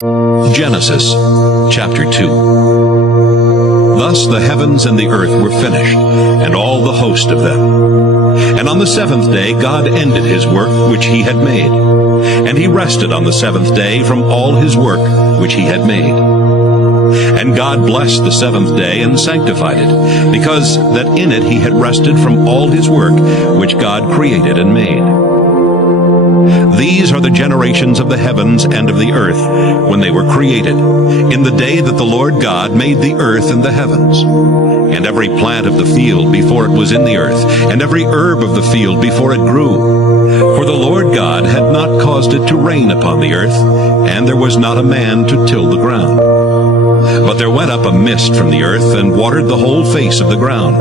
Genesis chapter 2. Thus the heavens and the earth were finished, and all the host of them. And on the seventh day God ended his work which he had made. And he rested on the seventh day from all his work which he had made. And God blessed the seventh day and sanctified it, because that in it he had rested from all his work which God created and made. These are the generations of the heavens and of the earth when they were created, in the day that the Lord God made the earth and the heavens, and every plant of the field before it was in the earth, and every herb of the field before it grew. For the Lord God had not caused it to rain upon the earth, and there was not a man to till the ground. But there went up a mist from the earth, and watered the whole face of the ground.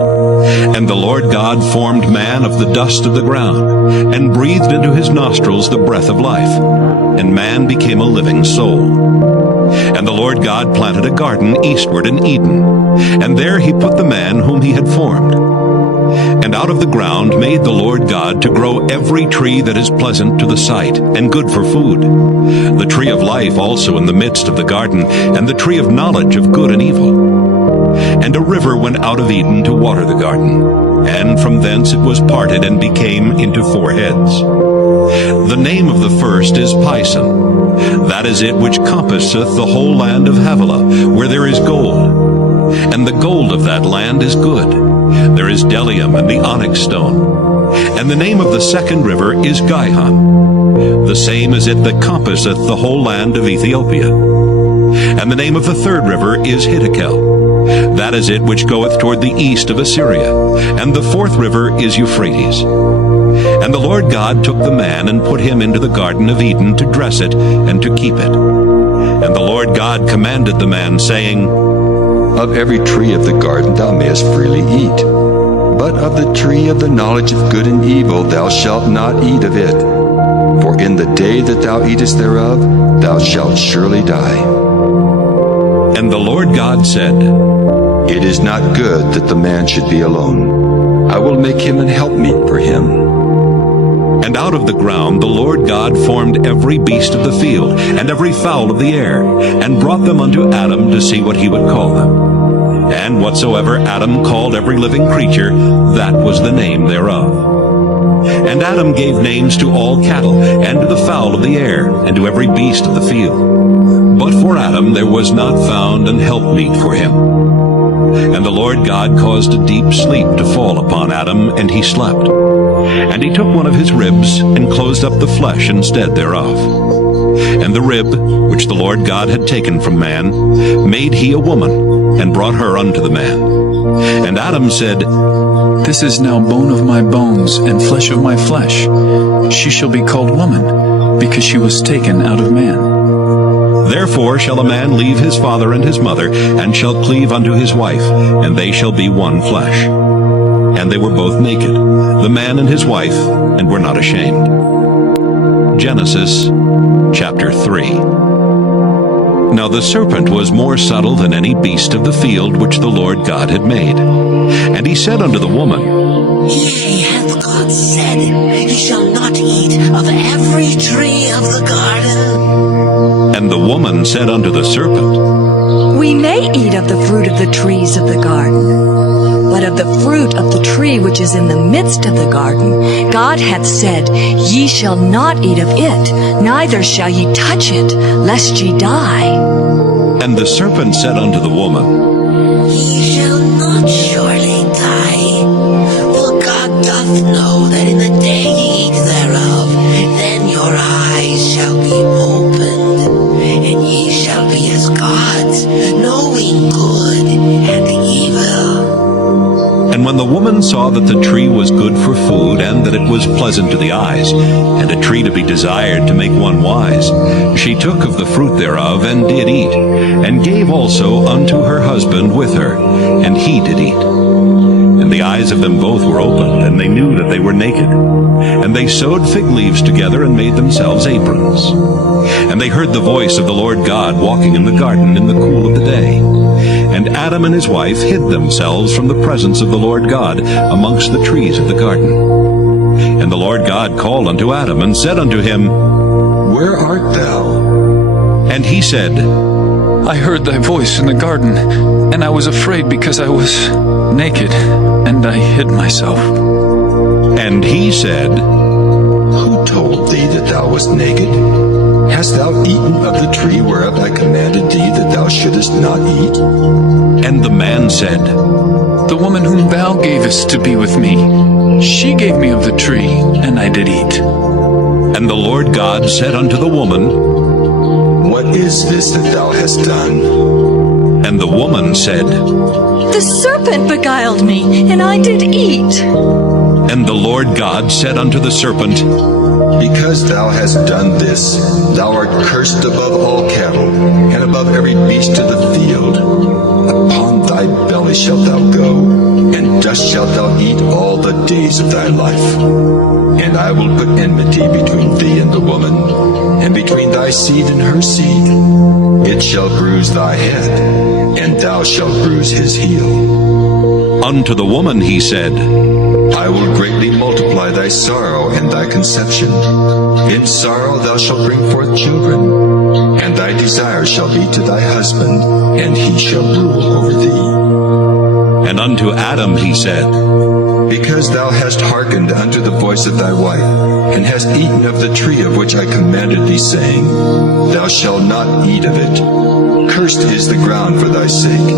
And the Lord God formed man of the dust of the ground, and breathed into his nostrils the breath of life, and man became a living soul. And the Lord God planted a garden eastward in Eden, and there he put the man whom he had formed. And out of the ground made the Lord God to grow every tree that is pleasant to the sight, and good for food, the tree of life also in the midst of the garden, and the tree of knowledge of good and evil. And a river went out of Eden to water the garden, and from thence it was parted and became into four heads. The name of the first is Pison. That is it which compasseth the whole land of Havilah, where there is gold. And the gold of that land is good. There is bdellium and the onyx stone. And the name of the second river is Gihon. The same is it that compasseth the whole land of Ethiopia. And the name of the third river is Hiddekel. That is it which goeth toward the east of Assyria. And the fourth river is Euphrates. And the Lord God took the man and put him into the garden of Eden to dress it and to keep it. And the Lord God commanded the man, saying, Of every tree of the garden thou mayest freely eat, but of the tree of the knowledge of good and evil thou shalt not eat of it. For in the day that thou eatest thereof, thou shalt surely die. And the Lord God said, It is not good that the man should be alone. I will make him an helpmeet for him. And out of the ground the Lord God formed every beast of the field, and every fowl of the air, and brought them unto Adam to see what he would call them. And whatsoever Adam called every living creature, that was the name thereof. And Adam gave names to all cattle, and to the fowl of the air, and to every beast of the field. But for Adam there was not found an helpmeet for him. And the Lord God caused a deep sleep to fall upon Adam, and he slept. And he took one of his ribs, and closed up the flesh instead thereof. And the rib, which the Lord God had taken from man, made he a woman, and brought her unto the man. And Adam said, This is now bone of my bones, and flesh of my flesh. She shall be called woman, because she was taken out of man. Therefore shall a man leave his father and his mother, and shall cleave unto his wife, and they shall be one flesh. And they were both naked, the man and his wife, and were not ashamed. Genesis chapter 3. Now the serpent was more subtle than any beast of the field which the Lord God had made. And he said unto the woman, Yea, hath God said, Ye shall not eat of every tree of the garden? And the woman said unto the serpent, We may eat of the fruit of the trees of the garden, but of the fruit of the tree which is in the midst of the garden, God hath said, Ye shall not eat of it, neither shall ye touch it, lest ye die. And the serpent said unto the woman, Ye shall not surely die, for God doth know that in the day ye eat thereof, then your eyes shall be opened, and ye shall be as gods, knowing good and evil. And when the woman saw that the tree was good for food, and that it was pleasant to the eyes, and a tree to be desired to make one wise, she took of the fruit thereof, and did eat, and gave also unto her husband with her, and he did eat. And the eyes of them both were opened, and they knew that they were naked. And they sewed fig leaves together, and made themselves aprons. And they heard the voice of the Lord God walking in the garden in the cool of the day. And Adam and his wife hid themselves from the presence of the Lord God amongst the trees of the garden. And the Lord God called unto Adam, and said unto him, Where art thou? And he said, I heard thy voice in the garden, and I was afraid because I was naked, and I hid myself. And he said, Who told thee that thou wast naked? Hast thou eaten of the tree whereof I commanded thee that thou shouldest not eat? And the man said, The woman whom thou gavest to be with me, she gave me of the tree, and I did eat. And the Lord God said unto the woman, What is this that thou hast done? And the woman said, The serpent beguiled me, and I did eat. And the Lord God said unto the serpent, Because thou hast done this, thou art cursed above all cattle, and above every beast of the field. Upon thy belly shalt thou go, and dust shalt thou eat all the days of thy life. And I will put enmity between thee and the woman, and between thy seed and her seed. It shall bruise thy head, and thou shalt bruise his heel. Unto the woman he said, I will greatly multiply thy sorrow and thy conception. In sorrow thou shalt bring forth children, and thy desire shall be to thy husband, and he shall rule over thee. And unto Adam he said, Because thou hast hearkened unto the voice of thy wife, and hast eaten of the tree of which I commanded thee, saying, Thou shalt not eat of it. Cursed is the ground for thy sake.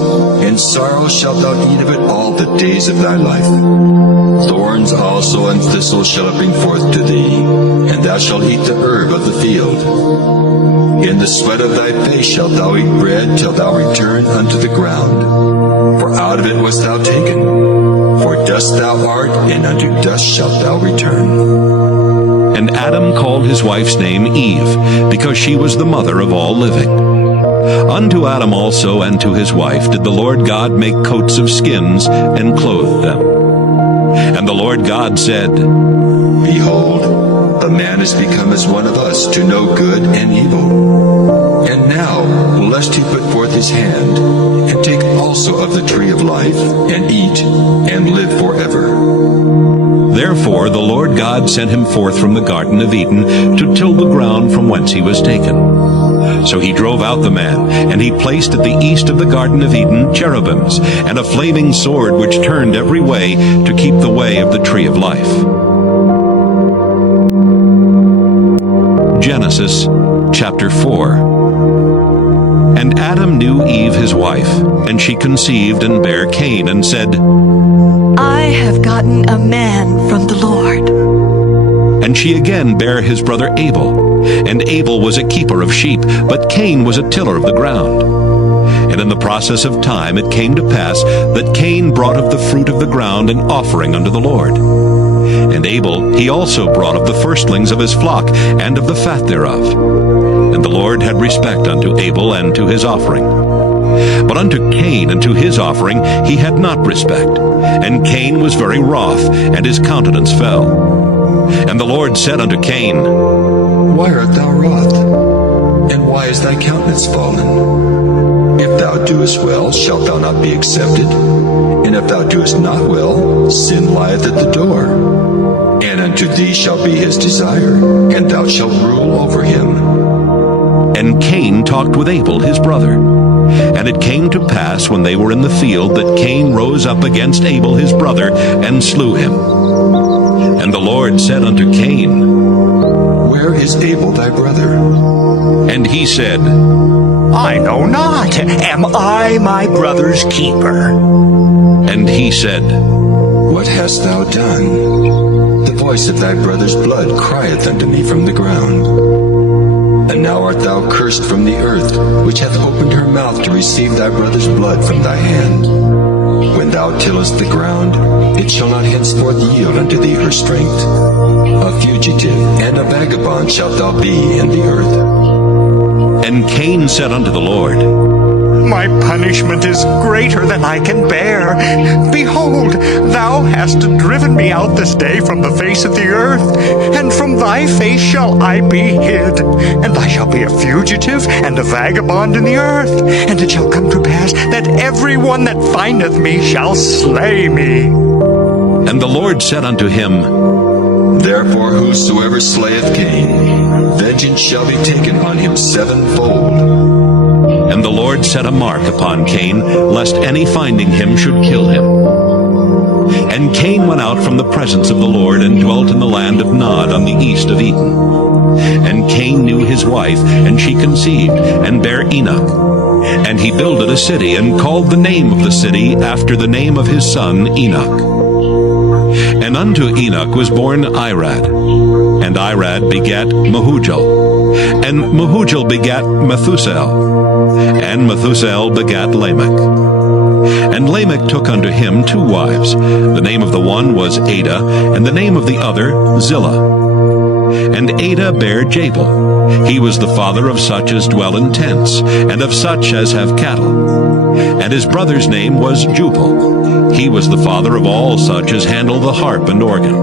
In sorrow shalt thou eat of it all the days of thy life. Thorns also and thistles shall it bring forth to thee, and thou shalt eat the herb of the field. In the sweat of thy face shalt thou eat bread till thou return unto the ground. For out of it wast thou taken. For dust thou art, and unto dust shalt thou return. And Adam called his wife's name Eve, because she was the mother of all living. Unto Adam also and to his wife did the Lord God make coats of skins, and clothed them. And the Lord God said, Behold, the man is become as one of us, to know good and evil. And now, lest he put forth his hand, and take also of the tree of life, and eat, and live forever. Therefore the Lord God sent him forth from the Garden of Eden to till the ground from whence he was taken. So he drove out the man, and he placed at the east of the Garden of Eden cherubims, and a flaming sword which turned every way to keep the way of the tree of life. Genesis chapter 4. And Adam knew Eve his wife, and she conceived and bare Cain, and said, I have gotten a man from the Lord. And she again bare his brother Abel. And Abel was a keeper of sheep, but Cain was a tiller of the ground. And in the process of time it came to pass that Cain brought of the fruit of the ground an offering unto the Lord. And Abel he also brought of the firstlings of his flock, and of the fat thereof. And the Lord had respect unto Abel and to his offering. But unto Cain and to his offering he had not respect. And Cain was very wroth, and his countenance fell. And the Lord said unto Cain, Why art thou wroth? And why is thy countenance fallen? If thou doest well, shalt thou not be accepted? And if thou doest not well, sin lieth at the door. And unto thee shall be his desire, and thou shalt rule over him. And Cain talked with Abel his brother. And it came to pass when they were in the field that Cain rose up against Abel his brother, and slew him. And the Lord said unto Cain, Where is Abel thy brother? And he said, I know not. Am I my brother's keeper? And he said, What hast thou done? The voice of thy brother's blood crieth unto me from the ground. And now art thou cursed from the earth, which hath opened her mouth to receive thy brother's blood from thy hand. When thou tillest the ground, it shall not henceforth yield unto thee her strength. A fugitive and a vagabond shalt thou be in the earth. And Cain said unto the Lord, My punishment is greater than I can bear. Behold, thou hast driven me out this day from the face of the earth, and from thy face shall I be hid. And I shall be a fugitive and a vagabond in the earth. And it shall come to pass that every one that findeth me shall slay me. And the Lord said unto him, Therefore whosoever slayeth Cain, vengeance shall be taken on him sevenfold. And the Lord set a mark upon Cain, lest any finding him should kill him. And Cain went out from the presence of the Lord, and dwelt in the land of Nod on the east of Eden. And Cain knew his wife, and she conceived, and bare Enoch. And he builded a city, and called the name of the city after the name of his son Enoch. And unto Enoch was born Irad. And Irad begat Mehujael. And Mehujael begat Methusael. And Methusael begat Lamech. And Lamech took unto him 2 wives. The name of the one was Ada, and the name of the other Zillah. And Ada bare Jabal. He was the father of such as dwell in tents, and of such as have cattle. And his brother's name was Jubal. He was the father of all such as handle the harp and organ.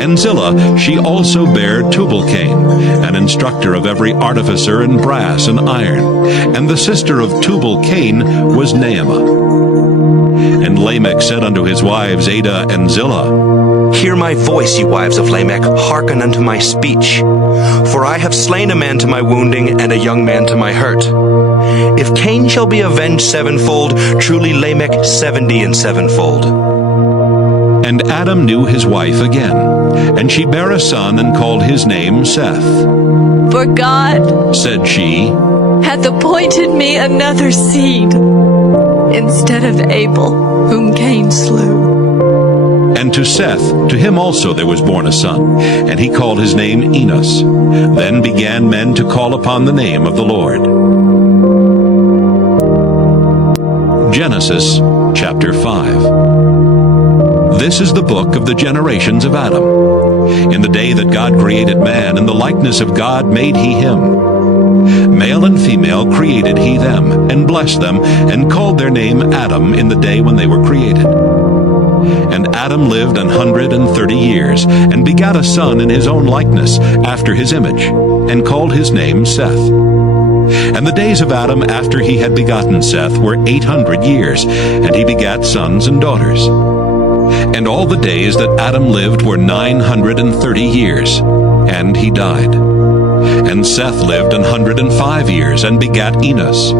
And Zillah, she also bare Tubal-Cain, an instructor of every artificer in brass and iron. And the sister of Tubal-Cain was Naamah. And Lamech said unto his wives Ada and Zillah, Hear my voice, ye wives of Lamech, hearken unto my speech. For I have slain a man to my wounding, and a young man to my hurt. If Cain shall be avenged sevenfold, truly Lamech 70 and sevenfold. And Adam knew his wife again, and she bare a son, and called his name Seth. For God, Said she, hath appointed me another seed, instead of Abel, whom Cain slew. And to Seth, to him also there was born a son, and he called his name Enos. Then began men to call upon the name of the Lord. Genesis chapter 5. This is the book of the generations of Adam. In the day that God created man, in the likeness of God made he him. Male and female created he them, and blessed them, and called their name Adam in the day when they were created. And Adam lived 130 years, and begat a son in his own likeness, after his image, and called his name Seth. And the days of Adam after he had begotten Seth were 800 years, and he begat sons and daughters. And all the days that Adam lived were 930 years, and he died. And Seth lived 105 years, and begat Enos.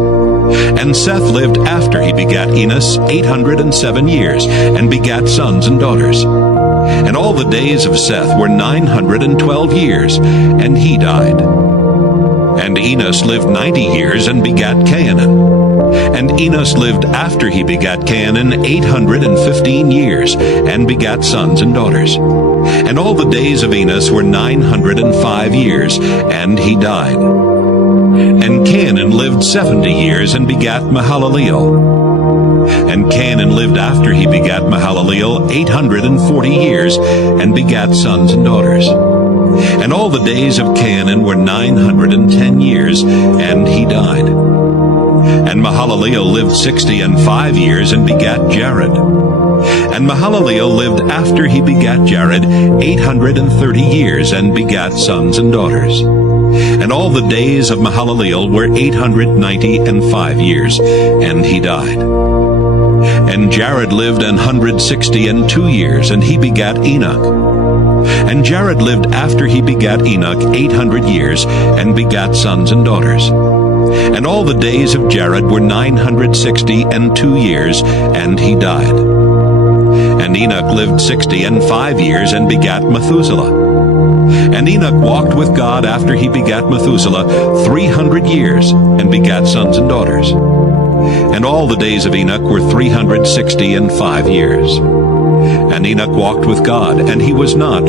And Seth lived after he begat Enos 807 years, and begat sons and daughters. And all the days of Seth were 912 years, and he died. And Enos lived 90 years, and begat Cainan. And Enos lived after he begat Cainan 815 years, and begat sons and daughters. And all the days of Enos were 905 years, and he died. And Cainan lived 70 years, and begat Mahalaleel. And Cainan lived after he begat Mahalaleel 840 years, and begat sons and daughters. And all the days of Cainan were 910 years, and he died. And Mahalaleel lived 65 years, and begat Jared. And Mahalaleel lived after he begat Jared 830 years, and begat sons and daughters. And all the days of Mahalaleel were 895 years, and he died. And Jared lived 162 years, and he begat Enoch. And Jared lived after he begat Enoch 800 years, and begat sons and daughters. And all the days of Jared were 962 years, and he died. And Enoch lived 65 years, and begat Methuselah. And Enoch walked with God after he begat Methuselah 300 years, and begat sons and daughters. And all the days of Enoch were 365 years. And Enoch walked with God, and he was not,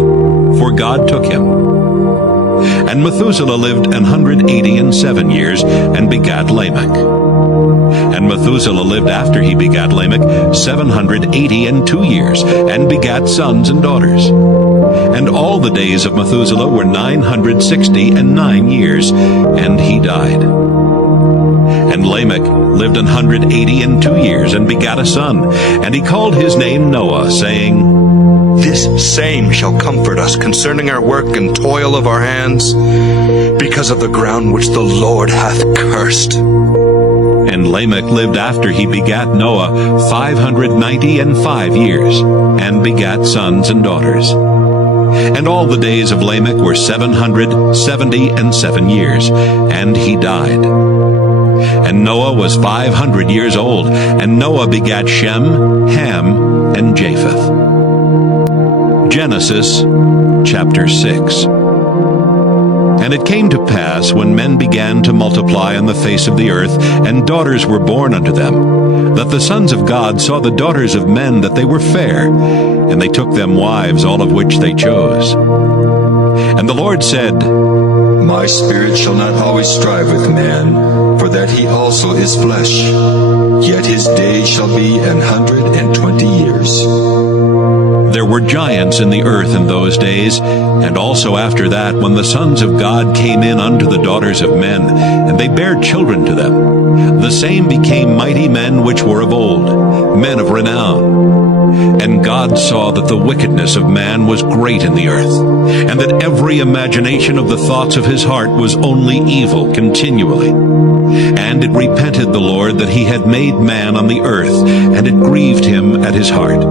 for God took him. And Methuselah lived 187 years, and begat Lamech. And Methuselah lived after he begat Lamech 782 years, and begat sons and daughters. And all the days of Methuselah were 969 years, and he died. And Lamech lived 182 years, and begat a son, and he called his name Noah, saying, This same shall comfort us concerning our work and toil of our hands, because of the ground which the Lord hath cursed. And Lamech lived after he begat Noah 595 years, and begat sons and daughters. And all the days of Lamech were 777 years, and he died. And Noah was 500 years old, and Noah begat Shem, Ham, and Japheth. Genesis chapter 6. And it came to pass, when men began to multiply on the face of the earth, and daughters were born unto them, that the sons of God saw the daughters of men that they were fair, and they took them wives, all of which they chose. And the Lord said, My spirit shall not always strive with man, for that he also is flesh. Yet his days shall be 120 years. There were giants in the earth in those days, and also after that, when the sons of God came in unto the daughters of men, and they bare children to them. The same became mighty men which were of old, men of renown. And God saw that the wickedness of man was great in the earth, and that every imagination of the thoughts of his heart was only evil continually. And it repented the Lord that he had made man on the earth, and it grieved him at his heart.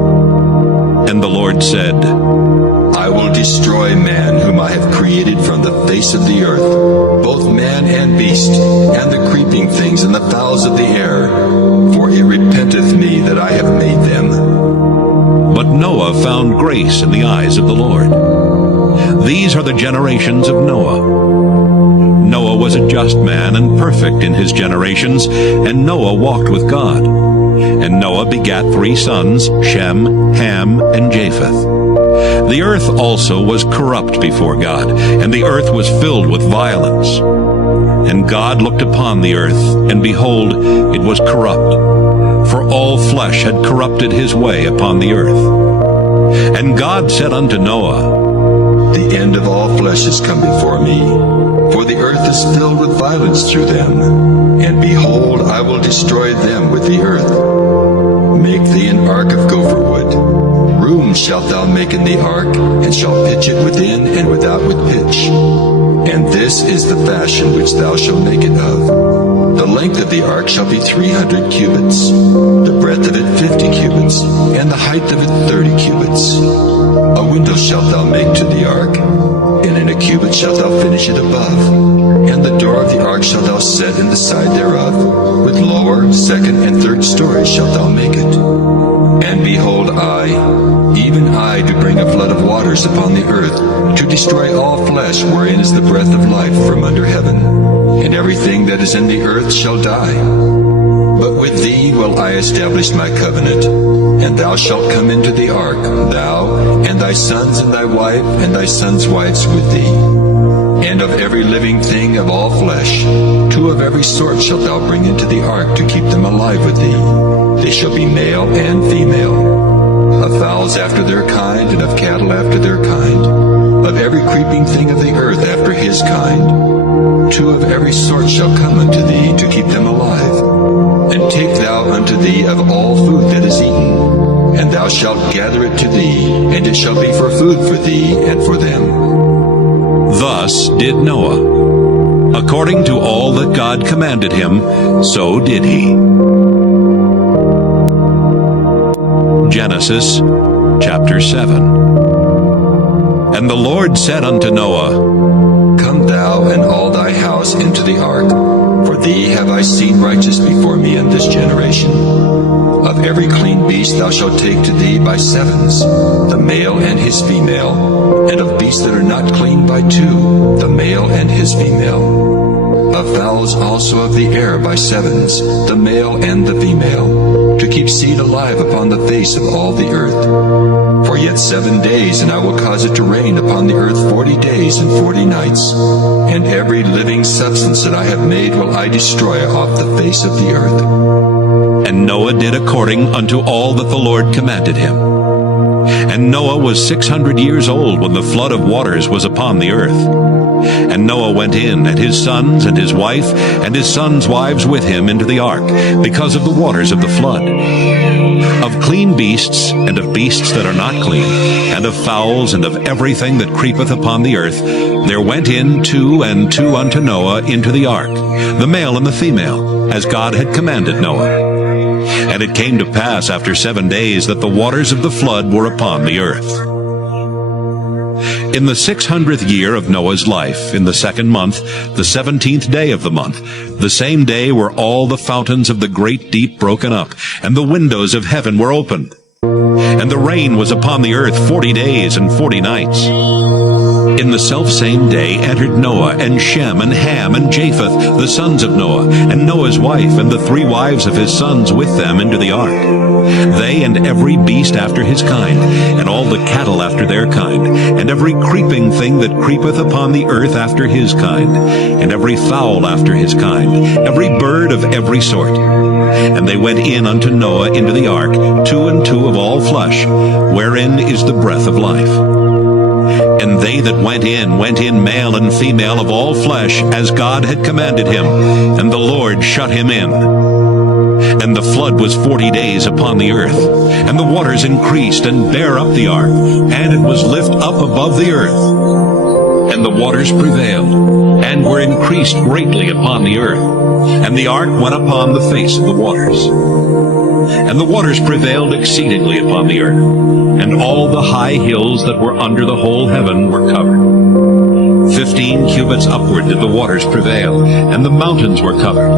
And the Lord said, I will destroy man whom I have created from the face of the earth, both man and beast, and the creeping things and the fowls of the air, for it repenteth me that I have made them. But Noah found grace in the eyes of the Lord. These are the generations of Noah. Noah was a just man and perfect in his generations, and Noah walked with God. And Noah begat 3 sons, Shem, Ham, and Japheth. The earth also was corrupt before God, and the earth was filled with violence. And God looked upon the earth, and behold, it was corrupt, for all flesh had corrupted his way upon the earth. And God said unto Noah, The end of all flesh is come before me, for the earth is filled with violence through them. And behold, I will destroy them with the earth. Make thee an ark of gopher wood. Room shalt thou make in the ark, and shalt pitch it within and without with pitch. And this is the fashion which thou shalt make it of. The length of the ark shall be 300 cubits, the breadth of it 50 cubits, and the height of it 30 cubits. A window shalt thou make to the ark, and in a cubit shalt thou finish it above. And the door of the ark shalt thou set in the side thereof, with lower, second, and third stories shalt thou make it. And behold, I, even I, do bring a flood of waters upon the earth, to destroy all flesh wherein is the breath of life from under heaven. And everything that is in the earth shall die. But with thee will I establish my covenant, and thou shalt come into the ark, thou, and thy sons, and thy wife, and thy sons' wives with thee. And of every living thing of all flesh, 2 of every sort shalt thou bring into the ark to keep them alive with thee. They shall be male and female. Of fowls after their kind, and of cattle after their kind. Of every creeping thing of the earth after his kind. 2 of every sort shall come unto thee to keep them alive. And take thou unto thee of all food that is eaten, and thou shalt gather it to thee, and it shall be for food for thee and for them. Thus did Noah. According to all that God commanded him, so did he. Genesis chapter 7. And the Lord said unto Noah, Come thou and all thy house into the ark, for thee have I seen righteous before me in this generation. Of every clean beast thou shalt take to thee by 7s, the male and his female, and of beasts that are not clean by 2, the male and his female. Of fowls also of the air by 7s, the male and the female, to keep seed alive upon the face of all the earth. For yet 7 days, and I will cause it to rain upon the earth 40 days and 40 nights, and every living substance that I have made will I destroy off the face of the earth. And Noah did according unto all that the Lord commanded him. And Noah was 600 years old when the flood of waters was upon the earth. And Noah went in, and his sons, and his wife, and his sons' wives with him into the ark, because of the waters of the flood. Of clean beasts, and of beasts that are not clean, and of fowls, and of everything that creepeth upon the earth, there went in 2 and 2 unto Noah into the ark, the male and the female, as God had commanded Noah. And it came to pass after 7 days that the waters of the flood were upon the earth. In the 600th year of Noah's life, in the 2nd month, the 17th day of the month, the same day were all the fountains of the great deep broken up, and the windows of heaven were opened. And the rain was upon the earth 40 days and 40 nights. In the selfsame day entered Noah, and Shem, and Ham, and Japheth, the sons of Noah, and Noah's wife, and the 3 wives of his sons with them into the ark. They and every beast after his kind, and all the cattle after their kind, and every creeping thing that creepeth upon the earth after his kind, and every fowl after his kind, every bird of every sort. And they went in unto Noah into the ark, 2 and 2 of all flesh, wherein is the breath of life. And they that went in male and female of all flesh, as God had commanded him, and the Lord shut him in. And the flood was 40 days upon the earth, and the waters increased and bare up the ark, and it was lift up above the earth. And the waters prevailed, and were increased greatly upon the earth, and the ark went upon the face of the waters. And the waters prevailed exceedingly upon the earth, and all the high hills that were under the whole heaven were covered. 15 cubits upward did the waters prevail, and the mountains were covered.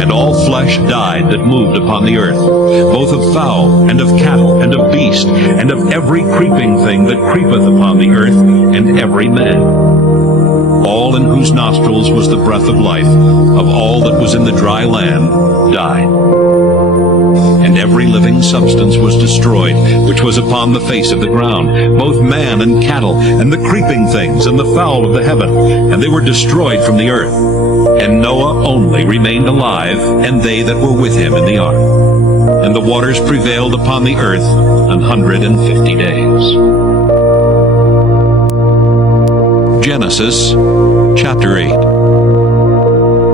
And all flesh died that moved upon the earth, both of fowl, and of cattle, and of beast, and of every creeping thing that creepeth upon the earth, and every man. All in whose nostrils was the breath of life, of all that was in the dry land, died. And every living substance was destroyed, which was upon the face of the ground, both man and cattle, and the creeping things, and the fowl of the heaven, and they were destroyed from the earth. And Noah only remained alive, and they that were with him in the ark. And the waters prevailed upon the earth 150 days. Genesis chapter 8.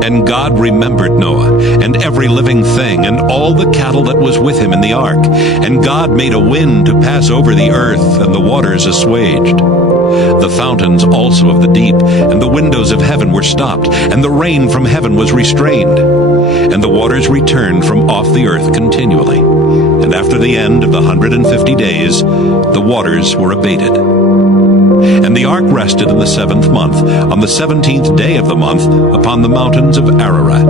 And God remembered Noah, and every living thing, and all the cattle that was with him in the ark. And God made a wind to pass over the earth, and the waters assuaged. The fountains also of the deep, and the windows of heaven were stopped, and the rain from heaven was restrained. And the waters returned from off the earth continually. And after the end of the 150 days, the waters were abated. And the ark rested in the 7th month, on the 17th day of the month, upon the mountains of Ararat.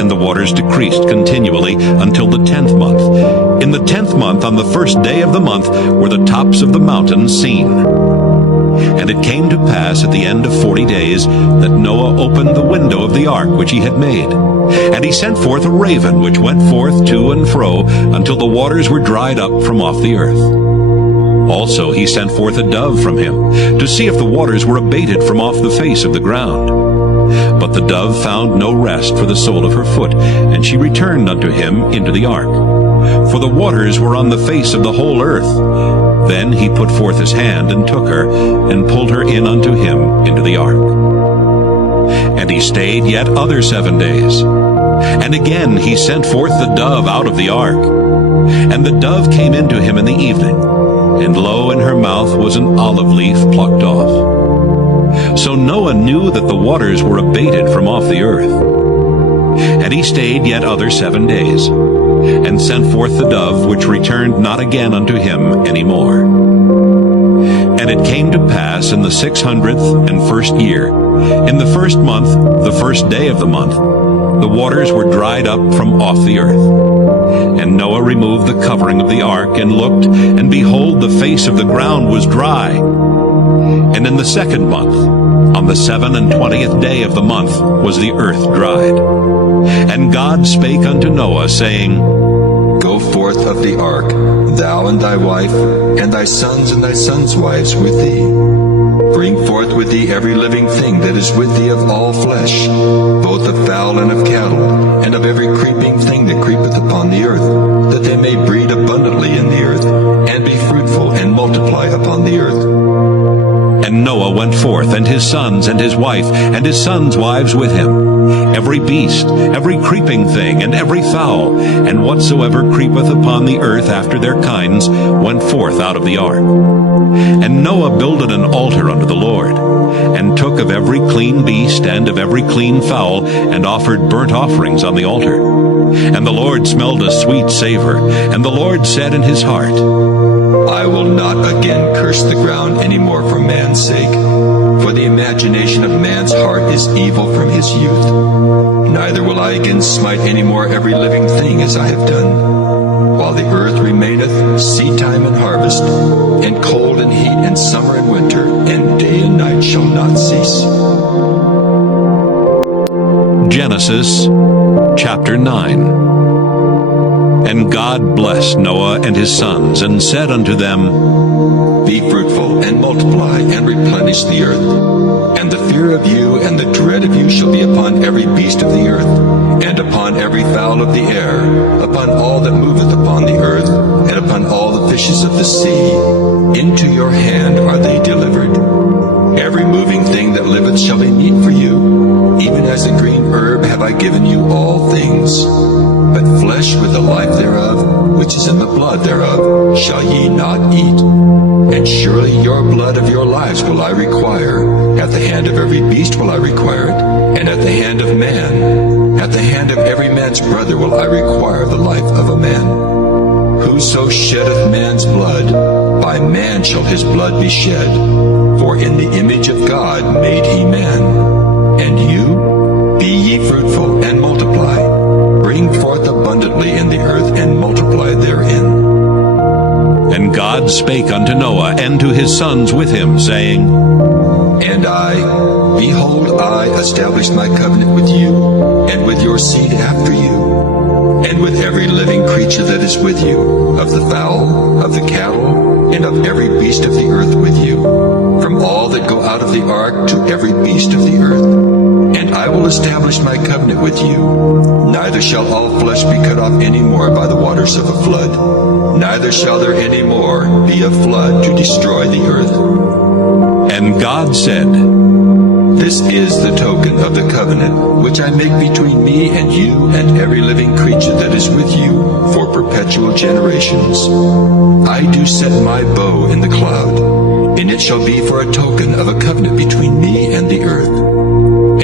And the waters decreased continually until the 10th month. In the 10th month, on the 1st day of the month, were the tops of the mountains seen. And it came to pass at the end of 40 days that Noah opened the window of the ark which he had made. And he sent forth a raven, which went forth to and fro until the waters were dried up from off the earth. Also he sent forth a dove from him, to see if the waters were abated from off the face of the ground. But the dove found no rest for the sole of her foot, and she returned unto him into the ark. For the waters were on the face of the whole earth. Then he put forth his hand, and took her, and pulled her in unto him into the ark. And he stayed yet other 7 days. And again he sent forth the dove out of the ark. And the dove came into him in the evening, and lo, in her mouth was an olive leaf plucked off. So Noah knew that the waters were abated from off the earth. And he stayed yet other 7 days, and sent forth the dove, which returned not again unto him any more. And it came to pass in the 601st year, in the 1st month, the 1st day of the month, the waters were dried up from off the earth. And Noah removed the covering of the ark, and looked, and behold, the face of the ground was dry. And in the 2nd month, on the 27th day of the month, was the earth dried. And God spake unto Noah, saying, Go forth of the ark, thou and thy wife, and thy sons and thy sons' wives with thee. Bring forth with thee every living thing that is with thee of all flesh, both of fowl and of cattle, and of every creeping thing that creepeth upon the earth, that they may breed abundantly in the earth, and be fruitful, and multiply upon the earth. And Noah went forth, and his sons, and his wife, and his sons' wives with him. Every beast, every creeping thing, and every fowl, and whatsoever creepeth upon the earth after their kinds, went forth out of the ark. And Noah builded an altar unto the Lord, and took of every clean beast, and of every clean fowl, and offered burnt offerings on the altar. And the Lord smelled a sweet savor, and the Lord said in his heart, I will not again curse the ground any more for man's sake, for the imagination of man's heart is evil from his youth. Neither will I again smite any more every living thing as I have done. While the earth remaineth, seedtime and harvest, and cold and heat, and summer and winter, and day and night shall not cease. Genesis chapter 9. And God blessed Noah and his sons, and said unto them, Be fruitful, and multiply, and replenish the earth. And the fear of you and the dread of you shall be upon every beast of the earth, and upon every fowl of the air, upon all that moveth upon the earth, and upon all the fishes of the sea. Into your hand are they delivered. Every moving thing that liveth shall be meat for you. Even as a green herb have I given you all things. But flesh with the life thereof, which is in the blood thereof, shall ye not eat. And surely your blood of your lives will I require. At the hand of every beast will I require it, and at the hand of man. At the hand of every man's brother will I require the life of a man. Whoso sheddeth man's blood, by man shall his blood be shed. For in the image of God made he man. And you, be ye fruitful, and multiply. Bring forth abundantly in the earth, and multiply therein. And God spake unto Noah and to his sons with him, saying, And I, behold, I establish my covenant with you, and with your seed after you, and with every living creature that is with you, of the fowl, of the cattle, and of every beast of the earth with you, from all that go out of the ark to every beast of the earth. And I will establish my covenant with you. Neither shall all flesh be cut off any more by the waters of a flood, neither shall there any more be a flood to destroy the earth. And God said, This is the token of the covenant which I make between me and you and every living creature that is with you for perpetual generations. I do set my bow in the cloud, and it shall be for a token of a covenant between me and the earth.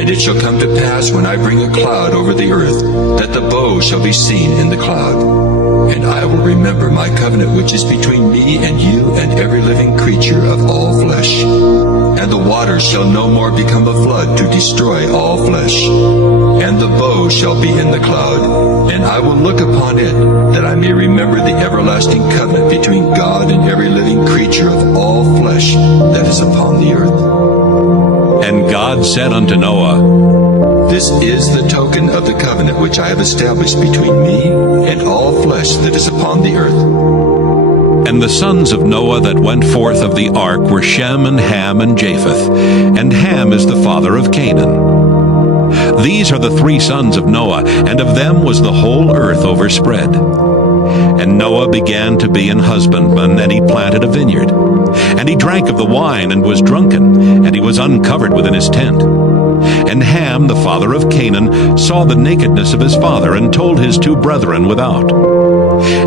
And it shall come to pass when I bring a cloud over the earth, that the bow shall be seen in the cloud. And I will remember my covenant which is between me and you and every living creature of all flesh. And the waters shall no more become a flood to destroy all flesh. And the bow shall be in the cloud, and I will look upon it, that I may remember the everlasting covenant between God and every living creature of all flesh that is upon the earth. And God said unto Noah, This is the token of the covenant which I have established between me and all flesh that is upon the earth. And the sons of Noah that went forth of the ark were Shem and Ham and Japheth, and Ham is the father of Canaan. These are the three sons of Noah, and of them was the whole earth overspread. And Noah began to be an husbandman, and he planted a vineyard. And he drank of the wine, and was drunken, and he was uncovered within his tent. And Ham, the father of Canaan, saw the nakedness of his father, and told his two brethren without.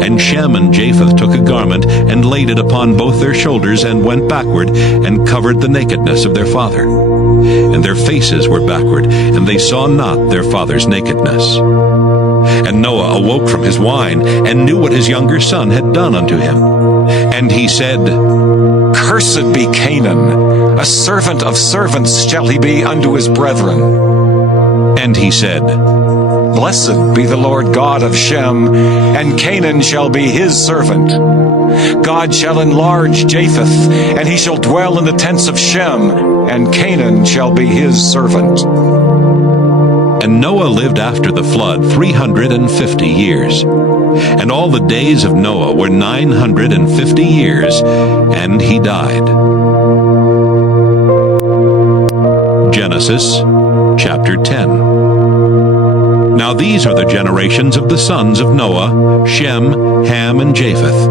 And Shem and Japheth took a garment, and laid it upon both their shoulders, and went backward, and covered the nakedness of their father. And their faces were backward, and they saw not their father's nakedness. And Noah awoke from his wine, and knew what his younger son had done unto him. And he said, Cursed be Canaan, a servant of servants shall he be unto his brethren. And he said, Blessed be the Lord God of Shem, and Canaan shall be his servant. God shall enlarge Japheth, and he shall dwell in the tents of Shem, and Canaan shall be his servant. And Noah lived after the flood 350 years. And all the days of Noah were 950 years, and he died. Genesis chapter 10. Now these are the generations of the sons of Noah, Shem, Ham, and Japheth.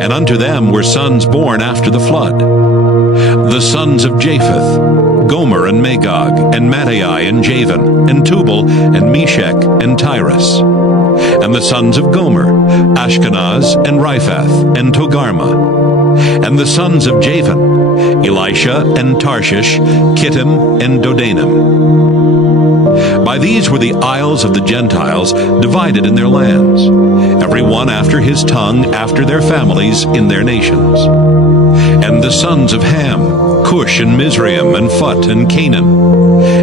And unto them were sons born after the flood. The sons of Japheth, Gomer and Magog, and Madai and Javan, and Tubal, and Meshech, and Tyrus. And the sons of Gomer, Ashkenaz, and Riphath, and Togarmah. And the sons of Javan, Elisha, and Tarshish, Kittim, and Dodanim. By these were the isles of the Gentiles divided in their lands, every one after his tongue, after their families, in their nations. And the sons of Ham, Cush and Mizraim and Phut and Canaan.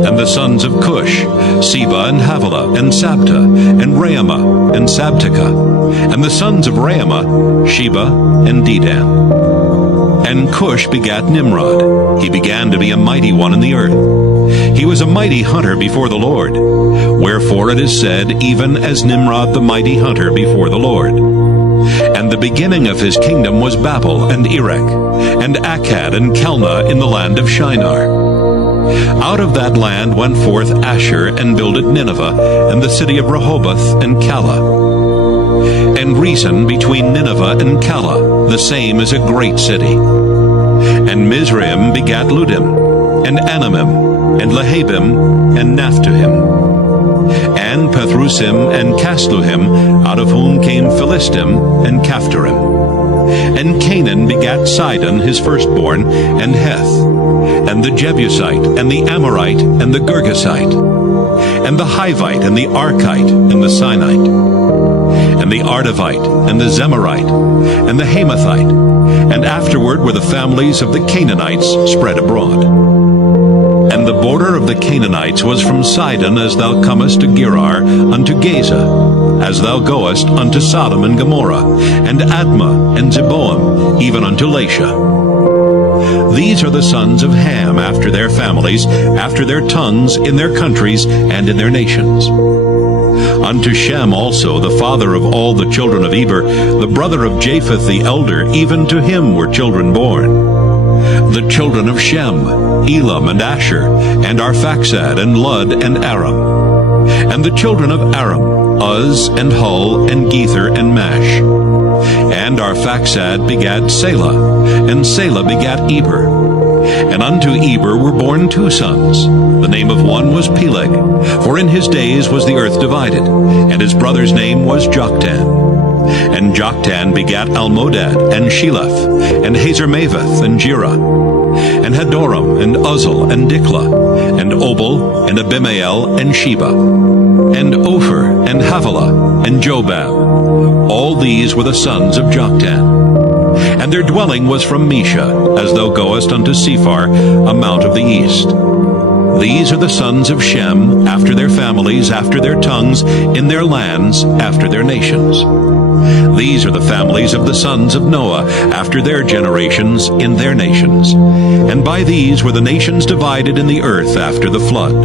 And the sons of Cush, Seba and Havilah and Sabta and Raamah and Sabteka. And the sons of Raamah, Sheba and Dedan. And Cush begat Nimrod. He began to be a mighty one in the earth. He was a mighty hunter before the Lord. Wherefore it is said, even as Nimrod the mighty hunter before the Lord. And the beginning of his kingdom was Babel and Erech, and Akkad and Calneh in the land of Shinar. Out of that land went forth Asher, and builded Nineveh, and the city of Rehoboth, and Calah. And Rezin between Nineveh and Calah, the same is a great city. And Mizraim begat Ludim, and Anamim, and Lehabim, and Naphtuhim, and Pathrusim, and Casluhim, out of whom came Philistim, and Caphtorim. And Canaan begat Sidon his firstborn, and Heth, and the Jebusite, and the Amorite, and the Girgasite, and the Hivite, and the Archite, and the Sinite, and the Ardavite, and the Zemarite, and the Hamathite, and afterward were the families of the Canaanites spread abroad. And the border of the Canaanites was from Sidon as thou comest to Gerar unto Gaza, as thou goest unto Sodom and Gomorrah, and Admah, and Zeboim, even unto Lasha. These are the sons of Ham after their families, after their tongues, in their countries, and in their nations. Unto Shem also, the father of all the children of Eber, the brother of Japheth the elder, even to him were children born. The children of Shem, Elam and Asher, and Arphaxad, and Lud, and Aram. And the children of Aram, Uz, and Hul, and Gether, and Mash. And Arphaxad begat Selah, and Selah begat Eber. And unto Eber were born two sons. The name of one was Peleg, for in his days was the earth divided, and his brother's name was Joktan. And Joktan begat Almodad, and Sheleph, and Hazarmaveth, and Jerah, and Hadoram, and Uzal, and Diklah, and Obal, and Abimael, and Sheba, and Ophir, and Havilah, and Jobab. All these were the sons of Joktan. And their dwelling was from Mesha, as thou goest unto Sephar, a mount of the east. These are the sons of Shem, after their families, after their tongues, in their lands, after their nations. These are the families of the sons of Noah, after their generations, in their nations. And by these were the nations divided in the earth after the flood.